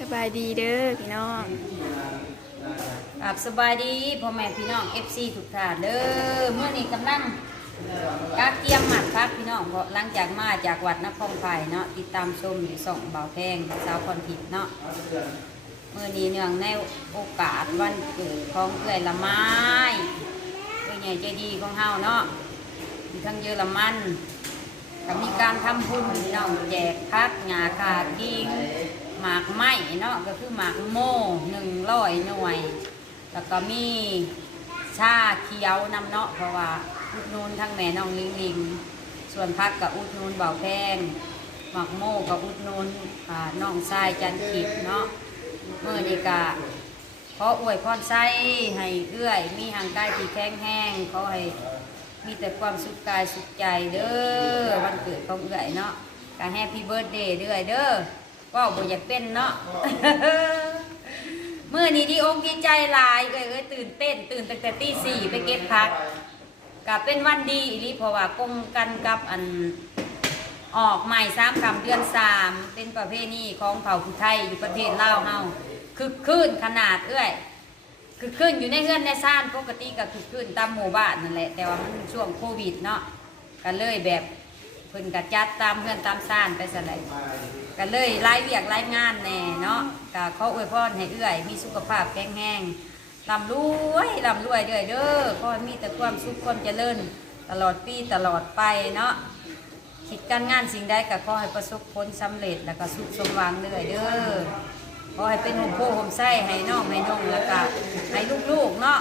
สบายดีเด้อพี่น้องครับสบายดีพ่อแม่พี่น้อง FC ทุกท่านเด้อเมื่อนี้กำลังกาเกียมหมัดครับพี่น้องเพราะหลังจากมาจากวัดนครไผ่เนาะติดตามชมอยู่สองเบาแพงสาวพรทิพย์เนาะเมื่อนี้เนื่องในโอกาสวันเกิดของเอื้อยละไม้เอื้อยใหญ่ใจดีของเฮาเนาะอยู่ทั้งเยอรมันก็มีการทำบุญพี่น้องแจกพักงาคากิ้ง หมากไม้เนาะก็คือหมากโม่หนึ่งร้อยหน่วย แล้วก็มีชาเขียวนำเนาะเพราะว่าอุดนูนทั้งแม่น้องลิงลิงส่วนพักกับอุดนูนเบาแพงหมักโม่กับอุดนูนน้องทรายจันขิดเนาะเมื่อนี้กะขออวยพรไส้ให้เอื้อย มีห่างกายที่แข็งแห้งขอให้มีแต่ความสุขกายสุขใจเด้อวันเกิดของเอื้อยเนาะกาแฮปปี้เบิร์ดเดย์เด้อยเด้อ ว่าบ่อยากเป็นเนาะเมื่อนี้ดีอกดีใจหลายเอ้ยเอ้ยตื่นเต้น ตื่นตั้งแต่ตีสี่ไปเก็บผักก็เป็นวันดีอีลีเพราะว่ากงกันกับอันออกใหม่สามคำเดือนสามเป็นประเพณีของเผ่าผู้ไทยอยู่ประเทศลาวเฮาคือขึ้นขนาดเอ้ยคือขึ้นอยู่ในเฮือนในซ่านปกติก็คือขึ้นตามหมู่บ้านนั่นแหละแต่ว่ามันช่วงโควิดเนาะก็เลยแบบเพิ่นกระจัดตามเฮือนตามซ่านไปสลาย ก็เลยไล่เวียกไล่งานแน่เนาะก็ขออวยพรให้เอื้อย มีสุขภาพแข็งแรงลำรวยลำรวยเด้อเด้อขอให้มีแต่ความสุขความเจริญตลอดปีตลอดไปเนาะคิดการงานสิ่งใดก็ขอให้ประสบผลสำเร็จแล้วก็สุขสมหวังเด้อเด้อขอให้เป็นหุ่มโพห่มไส้ให้น้องให้น้องแล้วก็ให้ลูกๆเนาะ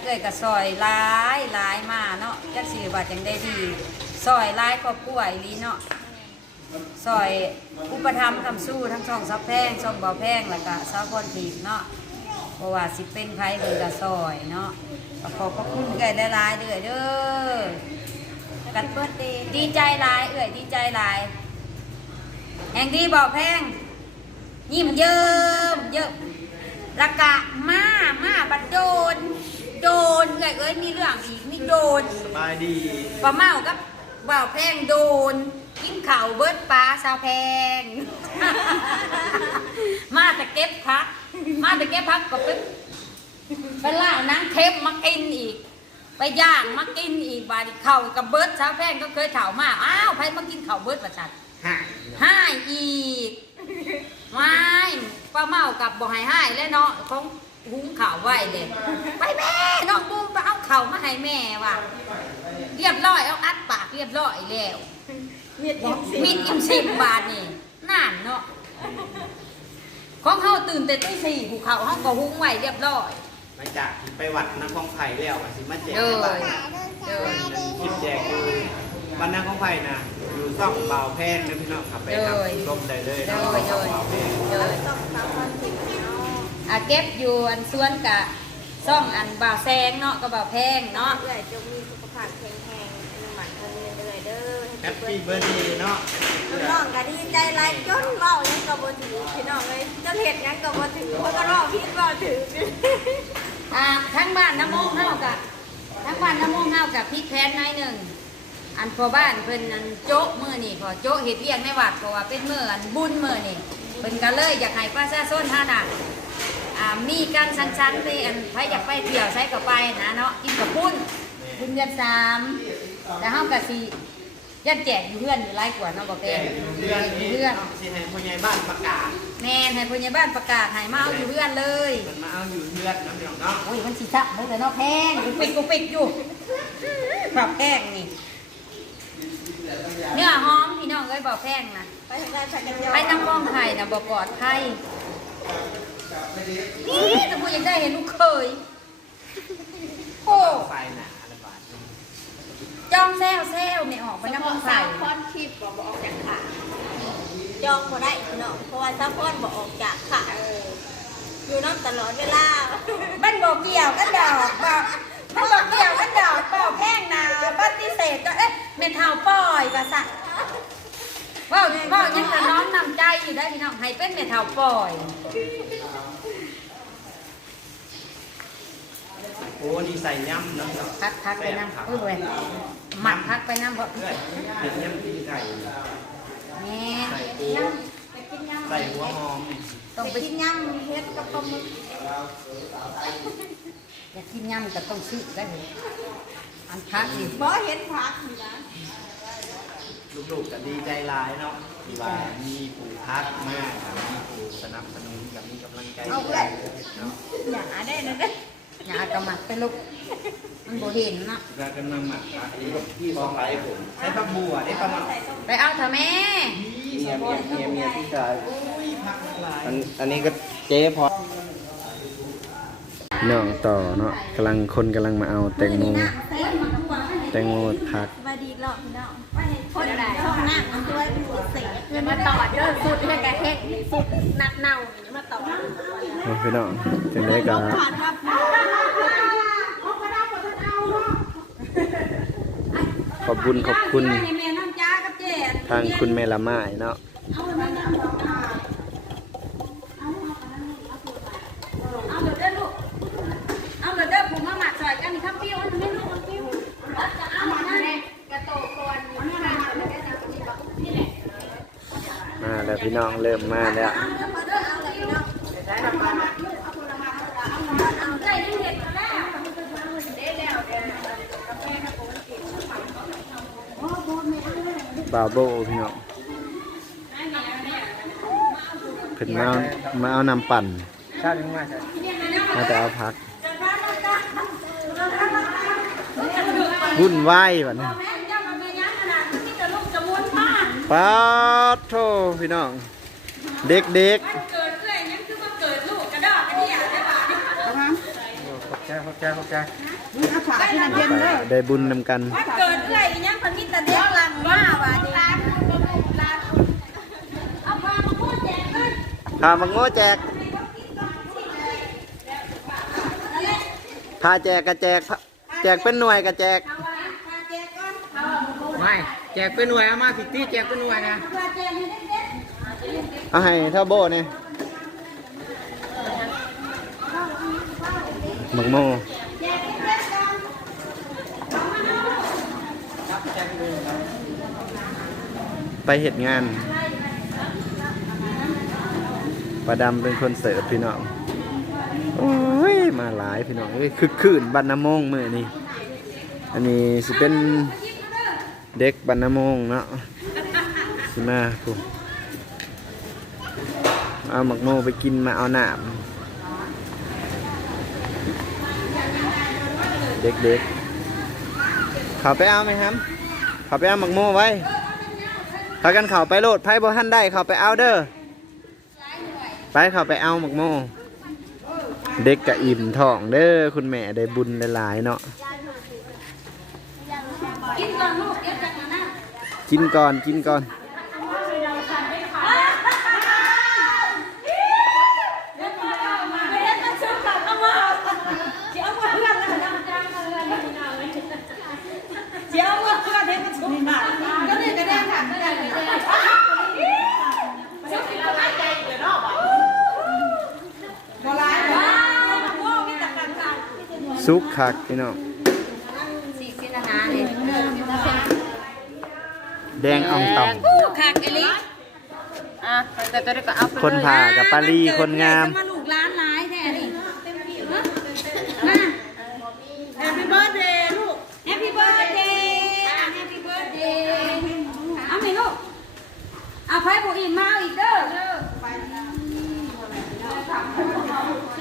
เอื้อยก็ซอยหลายหลายมาเนาะจักสิว่าจังได้ดีซอยหลายครอบครัวอีหลีเนาะ ซอยอุปธรรมภ์คำสู้ทั้งช่องซับแพงช่องเบาแพงแล้วก็สาวคนทีเนาะเพราะว่าสิเป็นไผเพิ่นก็ซอยเนาะก็ขอบพระคุณเอื้อยหลายๆเด้อเด้อกันเบิดดีดีใจหลาย เอื้อยดีใจหลายแห่งดีเบาแพงยิ้มเยิ้มเยิ้มละกะมามาบัดโดน โดนเอื้อยเอ้ยมีเรื่องอีกมีโดนสบายดีปลาเมากับว่าวแพงโดน กินข่าวเบิดปลาสาวแพง มาแต่เก็บพัก มาแต่เก็บพักก็ไปไปล่างนังเค็มมากินอีก ไปย่างมากินอีกบาดนีเข่าวกับเบิดสาวแพงก็เคยเถ่ามาอ้าวใครมากินข่าวเบิดประชันห่าห้ายอีกไม่ป้าเมากับบ่ใหายห้ายแล้วเนาะของหุงข่าวไว้เลยไปแม่น้องบูมไป เอาข่าวมาให้แม่ว่ะเรียบร้อยเอาอัดปากเรียบร้อยแล้วเมียดอิ่มสิมีดอิ่มสิบบาทนี่น่านเนาะของเฮาตื่นแต่ตีสี่ภูเขาเฮาก็หุงไว้เรียบร้อยมาจากที่ไปวัดนครไผ่แล้วอะสิมาแจกเออในบ้านเออคลิปแจกอยู่บ้านนครไผ่นะอยู่ซ่องเบาแพงนะพี่น้องขับไปครับชมได้เลยเดนะยซ่องเดยเบาแพงเดยต้องสาวคนสิบเนาะอะเก็บอยู่อันสวนกะ ซ่องอันบ่าวแซงเนาะก็บ่าวแพงเนาะเพื่อจงมีสุขภาพแข็งแรงเป็นหมันคนเงินเดือยเด้อแฮปปี้เบิร์ดเดย์เนาะน้องก็ดีใจหลายจนเว้ายังก็บ่ถือพี่น้องเลยจนเฮ็ดหยังก็บ่ถือเพราะก็ร้องผิดบ่ถืออ่าทั้งบ้านน้ำโมงเฮากะทั้งบ้านน้ำโมงเฮากะพริกแพนหน่อยหนึ่งอันพอบ้านเพิ่นอันโจ๊กมื้อนี่พอโจ๊กเฮ็ดเวียงในวัดเพราะว่าเป็นมื้ออันบุญมื้อนี่เพิ่นก็เลยอยากให้ประชาชนท่านน่ะ อ่ามีการชันๆไปอันใครอยากไปเที่ยวใช้ก็ไปนะเนาะกินกับปุ้นบุญเดือนสามแต่เฮาก็สิยันแจกอยู่เพื่อนอยู่หลายกว่าเนาะบ่แจเป็นกอยู่เพื่อนอยู่นี้เพื่อน สิให้พ่อใหญ่บ้านประกาศแม่นให้ผู้ใหญ่บ้านประกาศให้มาเอาอยู่เพื่อนเลยมันมาเอาอยู่เพื่อนนะพี่น้องเนาะโอ้ยมันสีสับเลยแต่เนาะแพงกูปิดกูปิดอยู่ปรับแพงนี่เนื้อหอมพี่น้องเอ้ยบอกแพงนะไปทางด้านชักกันยอไปน้ำมองไข่นะบอกปลอดไข่นี่แต่กูอยากได้เห็นลูกเคยโอ้ไฟหนาระบาดจองแซวแซวไม่ออกไปน้ำมองไข่สาวคนทิพย์บ่บ่ออกจากขาจองบ่ได้พี่น้องเพราะว่าสาวคนบ่ออกจากขาอยู่นำตลอดเวลามันบอกเกี่ยวกันดอกบอกมันบอกเกี่ยวกันดอกบอกแพงนะปฏิเสธก็เอ๊ะเมนเทาปล่อยภาษาว่าว่ายังแต่น้องนำใจอยู่ได้พี่น้องให้เป็นเมทัลปล่อย อ้นี่ใส่ย่ำเนาะพักพักไปน้ำเออเว้ยหมักพักไปน้ำเพราะเพื่อนเป็นย่ำตีนไก่แม่ใส่ปูไปกินน้ใส่หัวหอมนี่ต้องไปกินยำเฮ็ดกับปลาหมึกอยากกินยำก็ต้องซื้อได้เลยอันพักนี่บ่เห็นผักนี่นะลูกๆก็ดีใจหลายเนาะที่ว่ามีผู้พักมากครับมีผู้สนับสนุนกับมีกำลังใจเนาะอย่าได้นะเด้ ออยากกระมักไปลุกมันบ่เห็นเนาะแล้วก็นำหมักพักที่ที่มองไปผมใช้ผักบัวได้ประมาณไปเอาเถอะแม่เมียเมียเมียเมียพี่ชายพักหลายอันอันนี้ก็เจ๊พอน้องต่อเนาะกำลังคนกำลังมาเอาแตงโมแตงโมผักสวัสดีรอบพี่น้องคนช่องหน้ามันด้วยเป็นพิเศษคือมาต่อเด้อสุดเฮ็ดกะเฮ็ดสุดนักเน่านี่มาต่อเนาะพี่น้องจังได้ก็ผ่านครับ ขอบคุณขอบคุณทางคุณแม่ละไม้เนาเอาเดี๋ยเนาะมาแล้วพี่น้องเริ่มมาแล้ว ได้ยินเด็ดแล้ว บาโบพี่น้องเพิ่นมาเอามาเอาน้ำปั่นชาติยังไงใช่มาแต่เอาผักวุ่นวายบัดนี้แม่เจ้ามันเป็นยังขนาดที่จะลูกจะม้วนมากป๊าดโทพี่น้อง เด็กเด็กมันเกิดเรื่อยยังคือว่าเกิดลูกกระดอกกระเดี่ยได้ป่ะขอบใจขอบใจขอบใจๆได้บุญนำกันมันเกิดเรื่อยอีหยังเพิ่นมีแต่เด็กหลังว่าว่าดิเอาพามาพูดแจกเลยพามังโง่แจก พาแจกกระแจกพาแจกเป็นหน่วยกระแจกไม่แจกเป็นหน่วยเอามาสิตี้แจกเป็นหน่วยนะเอาให้เท่าโบเนี่ยมังโม ไปเหตุงานประดำเป็นคนเสิร์ฟพี่น้อง โอ้ย มาหลายพี่น้องคือคืนบันนามงมือนี่อันนี้สิเป็นเด็กบันนามงเนาะสิมาผมเอาหมักโมไปกินมาเอาหนามเด็กๆขาไปเอาไหมครับ เขาไปเอาหมักโมไว้พากันเขาไปโลดไพ่บ่ทันได้เขาไปเอาเด้อไปเขาไปเอาหมักโม เด็กกะอิ่มท้องเด้อคุณแม่ได้บุญหลายๆเนาะกินก่อนลูกเดี๋ยวจะมานะกินก่อนกินก่อน เดี๋ยวว่าเพื่อนเฮ็ดมันสุดค่ะก็นี่ก็ได้ค่ะก็ได้เลยบ่หลายบ่โอ้มีแต่กันค่ะ ซุกคักพี่น้องสี่สินานาเลยแดงอ่องตองขาดไอ้ลิอะแต่ตัวนี้ก็เอาไปคนผ่ากับปารีคนงามมาลูกร้านร้ายแท้ดิมาแฮปปี้เบิร์ดเดย์ลูกแฮปปี้เบิร์ดเดย์แฮปปี้เบิร์ดเดย์เอาไหมลูกเอาไฟบุอินมาเอาอีกเด้อ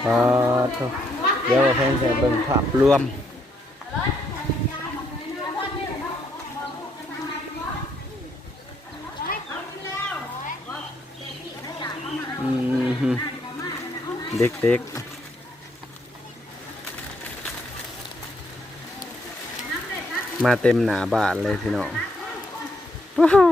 เออโถ่ เดี๋ยวเพิ่นจะเบิ่งภาพรวมอืมฮึเด็กๆมาเต็มหนาบาทเลยพี่น้องว้าว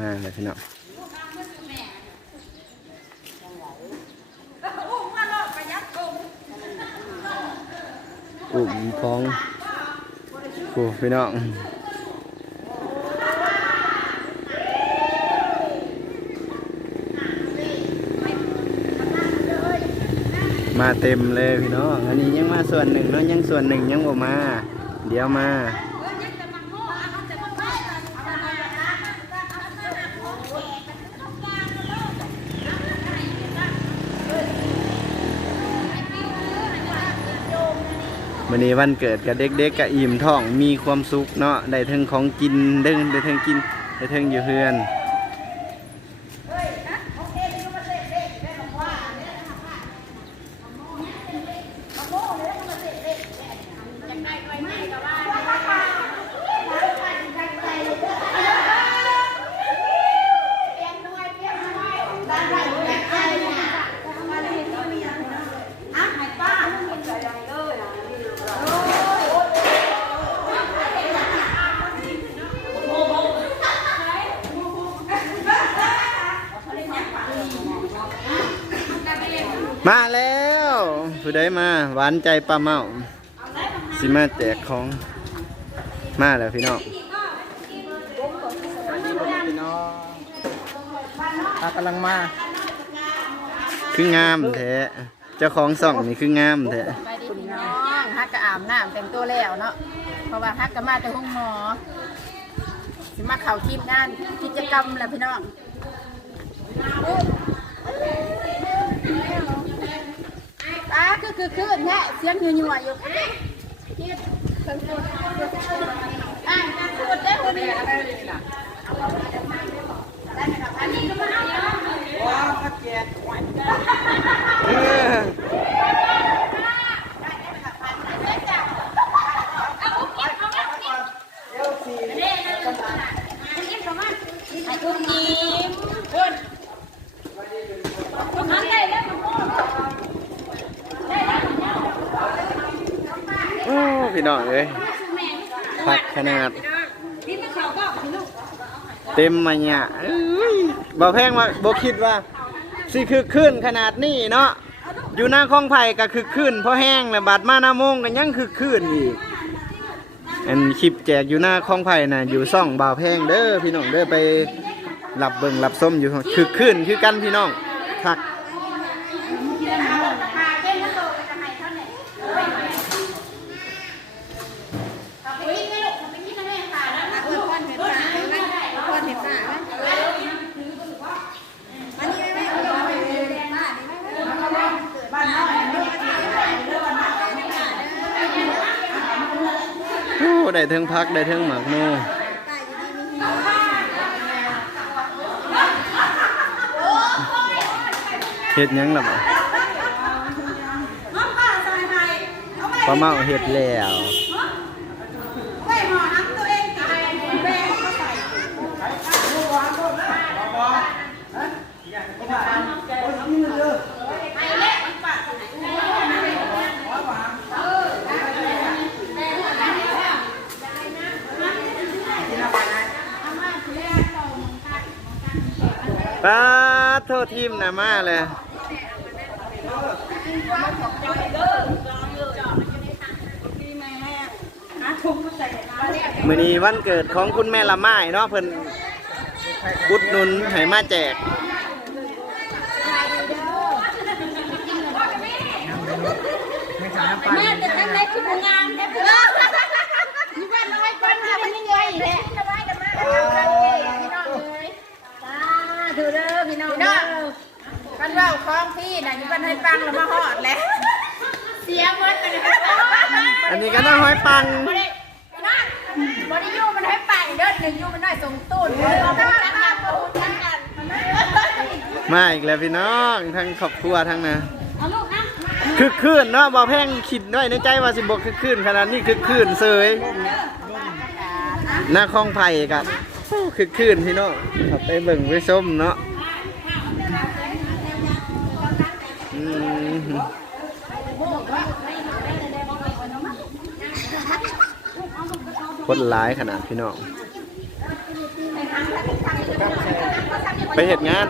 มาเลยพี่น้อง อุ้มมาโล อุ่มของกูพี่น้องมาเต็มเลยพี่น้อง อันนี้ยังมาส่วนหนึ่งเนาะยังส่วนหนึ่งยังบ่มา เดี๋ยวมา วันนี้วันเกิดกับเด็กๆกับอิ่มท้องมีความสุขเนาะได้ทั้งของกินได้ได้ทั้งกินได้ทั้งอยู่เฮือน มาแล้วผู้ใดมาหวานใจป้าเมาสิมาแจกของมาแล้วพี่น้องพี่น้องถ้ากำลังมา คืองามแท้เจ้าของส่องนี่คืองามแท้ไปดีพี่น้องฮักกะอาบน้ำแต่งตัวแล้วเนาะเพราะว่าฮักกะมาแต่ห้องหมอสิมาเข่าทีมงานกิจกรรมแหละพี่น้อง ป้าคือคือคือแน่เสียงหัวหัวๆอยู่อะสุดได้คนนี้อันนี้ก็มาเอาเนาะเออไอ้อุ้มยิ้มคุณคุณนั่นได้แล้วโอ้ พี่น้องเอ้ยพักขนาด เต็มมาเนี่ยเอ้ยบ่แพงว่าบ่คิดว่าสิคือขึ้นขนาดนี้เนาะอยู่หน้าคลองไผ่ก็คือขึ้นเพราะแห้งแล้วบาดมาหน้าโมงก็ยังคือขึ้นอีกอันคลิปแจกอยู่หน้าคลองไผ่น่ะอยู่ซ่องบ่าวแพงเด้อพี่น้องเด้อไปรับเบิ่งรับส้มอยู่คือขึ้นคือกันพี่น้องคัก โอ้ ได้เทิงพักได้เทิงหมากโมเห็ดยังล่ะบ่ปลาเมาเห็ดแล้ว ปลาโทษทีมนะมาเลยมื้อนี้วันเกิดของคุณแม่ละไม้เนาะเพิ่นอุดหนุนให้มาแจก แม่แต่ทั้งเล็กที่ผู้งามแท้พี่น้องอยู่บ้านน้อยคนค่ะมันยังไงแหละสบายกันมากพี่น้องเลยจ้าดูเด้อพี่น้องเด้อ กันว่าคล้องพี่น่ะอยู่บ้านให้ปังแล้วมาหอดแล้ว เสียหมดเลยค่ะอันนี้ก็น้องห้อยปัง บ่ได้พี่น้องบ่ได้อยู่มันให้ปังเด้อหนึ่งอยู่มันน้อยส่งตูนบ่ได้เอามาจักกันบ่ฮู้จักกันมาอีกแล้วพี่น้องทั้งครอบครัวทั้งนะเอาลูกนะคือคืนเนาะบ่แพงคิดน้อยในใจว่าสิบ่คือคืนขนาดนี้คือคืนเสยหน้าคลองไผ่กันคือคืนพี่น้องขับไปเบิ่งไปส้มเนาะ คนร้ายขนาดพี่น้องไปเหตุงาน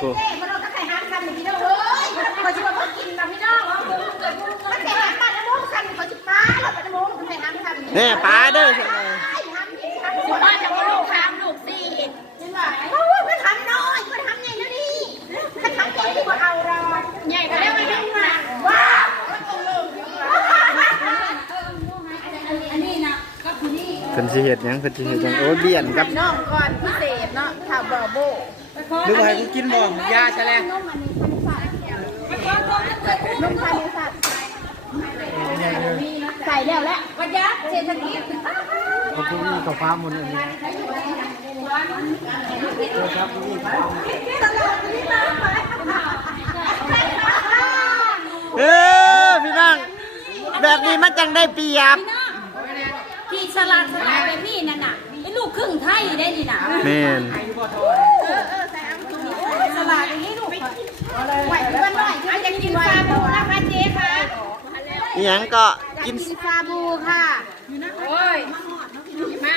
กูแน่ป้าเด้อ เพิ่นสิเฮ็ดหยังเพิ่นสิเฮ็ดหยังโอ้ยเบี้ยนกับน้องก่อนพิเศษเนาะข่าวบอโบหรือว่าให้กูกินบ่ยาใช่แล้วนุ่มพานิสัตว์ใส่แล้วแหละประหยัดเศรษฐกิจขอบคุณนี่กับฟ้ามุนอันนี้ครับนี่เออพี่น้องแบบนี้มันจังได้เปรียบที่ สลัดสลัดไปพี่นั่นน่ะไอ้ลูกครึ่งไทยได้นี่น่ะแม่นสลัดอย่างนี้ลูกไหวเพื่อนหน่อยค่ะจะกินซาบูนะคะเจ๊ค่ะอีหยังก็กินกินซาบูค่ะโอ้ยมา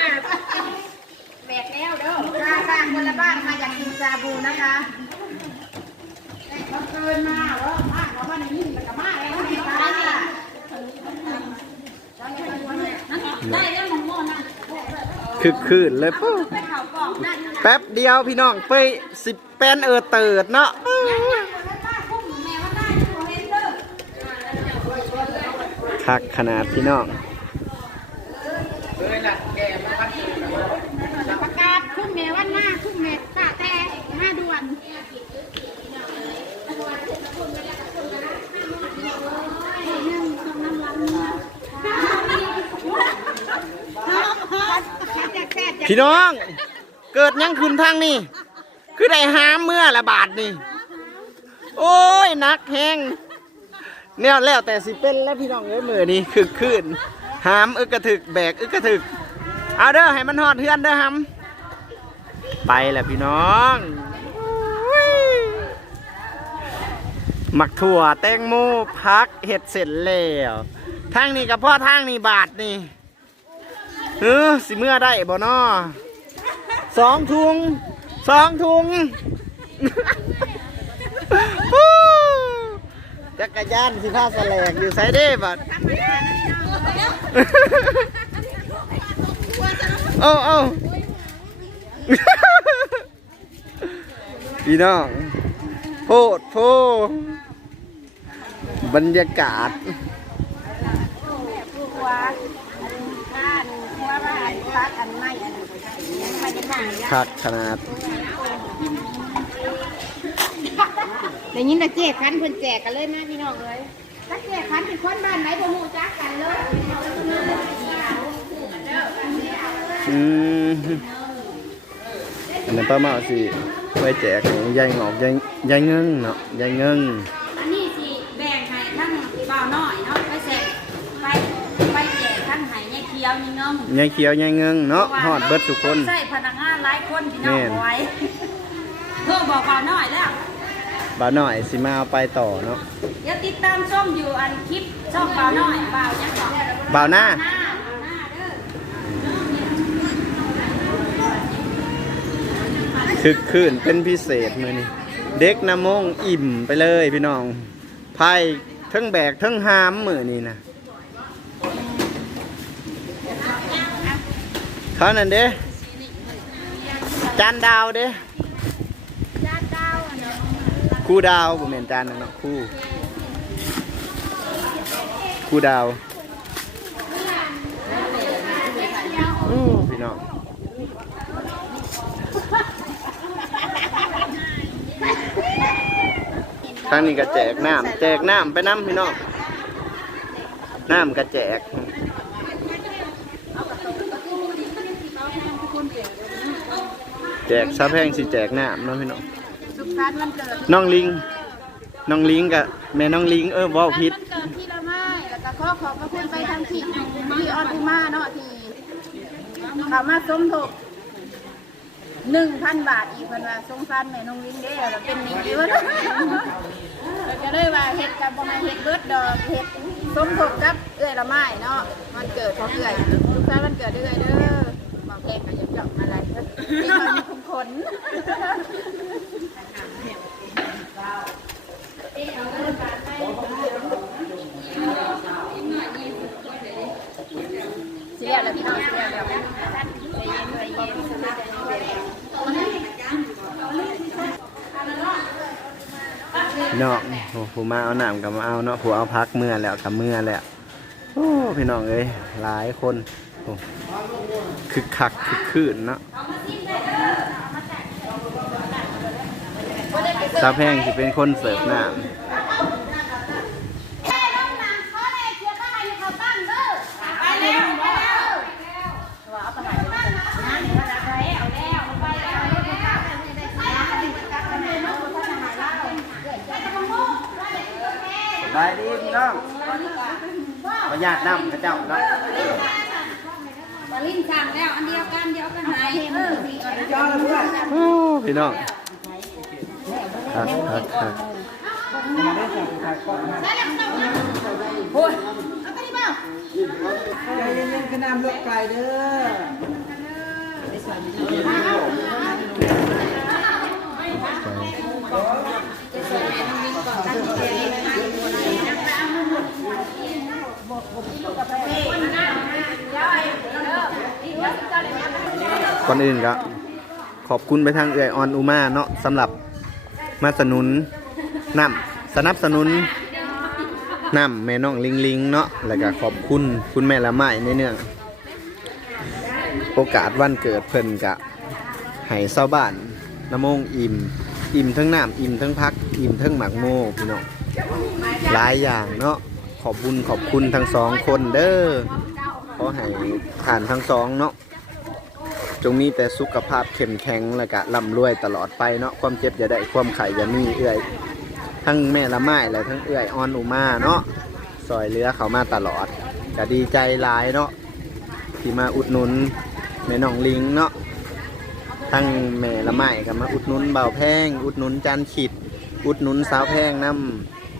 แบกแล้วเด้อมาบ้านคนละบ้านมาอยากกินซาบูนะคะเราเกินมาแล้วมาเขามาในนี่มันก็มาแล้วนะคะ ได้แล้วมองโม่นั่นคึกคืนเลยปุ๊บไปเข่ากล่องนั่นแป๊บเดียวพี่น้องไปสิแป้นเออเติดเนาะคักขนาดพี่น้องประกาศคุ้มเมวันหน้าคุ้มเมตาแต่มาด่วน พี่น้อง เกิดยังขึ้นทางนี่ คือได้ห้ามเมื่อละบาทนี่ โอ้ยนักแหงเนี่ยแล้วแต่สิเป็นแล้วพี่น้องเอ้ยมือนี่คือขึ้นห้ามอึกกระถึกแบกอึกกระถึก เอาเด้อให้มันหอดเฮือนเด้อหามไปแหละพี่น้องหมักถั่วแตงโมพักเห็ดเสร็จแล้วทางนี้กับพ่อทางนี้บาทนี่ เออสิเมื่อได้บ่นอสองถุงสองถุงจักรยานสิพาแสลกอยู่ไซเด้บัดโอ้โอ้พี่น้องโพดโพบรรยากาศ บ้านผู้ว่าบ้านพักอันไม่อันยังไม่ได้ถ่ายคักขนาดเดี๋ยวนี้ตะเกียบคันเพิ่นแจกกันเลยนะพี่น้องเลยตะเกียบคันเป็นคนบ้านไหนบ่ฮู้จักกันเลยอืมอันนั้นป้าเมาสิไว้แจกให้ยายงอกยายยายเงิงเนาะยายเงิง อันนี้สิแบ่งให้ทั้งเบาน้อยเนาะไปเสร็จไปไปแจกทั้งไห้ยาย เคียวนี่เนาะยายเขียวยายเงิงเนาะฮอดเบิดทุกคนใส่พนักงานหลายคนพี่น้องแม่นเอาไว้เพิ่มบอกเบาน้อยแล้วบ่าวหน่อยสิมาเอาไปต่อเนาะเดี๋ยวติดตามชมอยู่อันคลิปช่องเบาน้อยเบายังก่อนบ่าวหน้าหน้าหน้าเด้อคึกคืนเป็นพิเศษมื้อนี้เด็กนำมงอิ่มไปเลยพี่น้องไพ่ทั้งแบกทั้งหามมื้อนี้นะ เขานั่นเด้จานดาวเด้จาอะเนาะคู่ดาวบ่แม่นจานนั่นเนาะคู่ คู่ดาวพี่น้องทางนี้ก็แจกน้ำแจกน้ำไปน้ำพี่น้องน้ำก็แจก แจกซาแพงสิแจกน้ำเนาะพี่น้องสุขสันต์วันเกิดน้องลิงน้องลิงกับแม่น้องลิงเออเว้าผิดวันเกิดที่ละไม้แล้วก็ขอขอบพระคุณไปทางที่ที่ออนอุมาเนาะที่เขามาสมทบหนึ่งพันบาทอีกเพิ่นว่าสงสารแม่น้องลิงเด้อแล้วเป็นหนี้เยอะแล้วก็เลยว่าเฮ็ดกับบ่ให้เฮ็ดเบิดดอกเฮ็ดสมทบกับเอื้อยละไม้เนาะวันเกิดของเอื้อยสุขสันต์วันเกิดเอื้อยเด้อบ่เพลงก็ยังจบมาหลายคนมีคนมีค นเสียแล้วพี่น้องเสียแล้วใจเย็นใจเย็นเนาะผู้มาเอาหน้ำกับมาเอาเนาะผู้เอาพักเมื่อแล้วกับเมื่อแล้วโอ้พี่น้องเอ้ยหลายคนคึกคักคึกคืนเนาะ สาวแพงสิเป็นคนเสิร์ฟน้ำสบายดีพี่น้องประหยัดน้ำกระเจ้าเนาะลิ้นสั่งแล้วอันเดียวกันเดียวกันไหนเออโอ้พี่น้อง ครับครับครับโอ้ยใจเย็นๆขนามลูกไก่เด้อก่อนอื่นก็ขอบคุณไปทางเอือยออนอุมาเนาะสำหรับ มาสนุนน้ำสนับสนุนน้ำแม่น้องลิงลิงเนาะแล้วก็ขอบคุณคุณแม่ละไม้ในเนื่องโอกาสวันเกิดเพิ่นกะให้เศร้าบ้านน้ำมงอิ่ม อิ่มทั้งน้ำอิ่มทั้งพัก อิ่มทั้งหมักโมพี่น้องหลายอย่างเนาะขอบบุญขอบคุณทั้งสองคนเด้อขอให้ผ่านทั้งสองเนาะ จงมีแต่สุขภาพเข้มแข็งและก็ร่ำรวยตลอดไปเนาะความเจ็บอย่าได้ความไข่อย่ามีเอื่อย ทั้งแม่ละไม้และทั้งเอื่อยออนอุมาเนาะซอยเลือเขามาตลอดก็ดีใจหลายเนาะที่มาอุดหนุนแม่น้องลิงเนาะทั้งแม่ละไม้ก็มาอุดหนุนเบาแพง อุดหนุนจานขีดอุดหนุนสาวแพงน้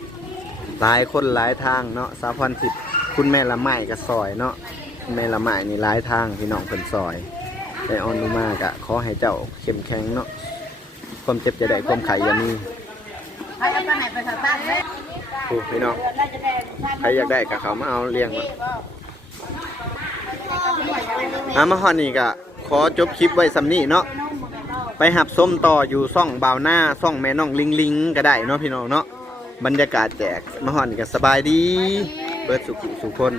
ำหลายคนหลายทางเนาะสาวพันสิบคุณแม่ละไม้ก็ซอยเนาะแม่ละไม้นี่หลายทางพี่น้องเพิ่นซอย แต่ออนุมากะขอให้เจ้าเข้มแข็งเนาะความเจ็บจะได้ความไข่อย่ามีเขาจะไปไหนไปทางใต้เลยโอ้พี่น้องใครอยากได้กับเขามาเอาเลี้ยงมาอามาฮอนนี่กะขอจบคลิปไว้สำนี้เนาะไปหับส้มต่ออยู่ซ่องบ่าวหน้าซ่องแม่น้องลิงลิงก็ได้เนาะพี่น้องเนาะบรรยากาศแจกมาฮอนนี่ก็สบายดี เบิดสุขสุขคน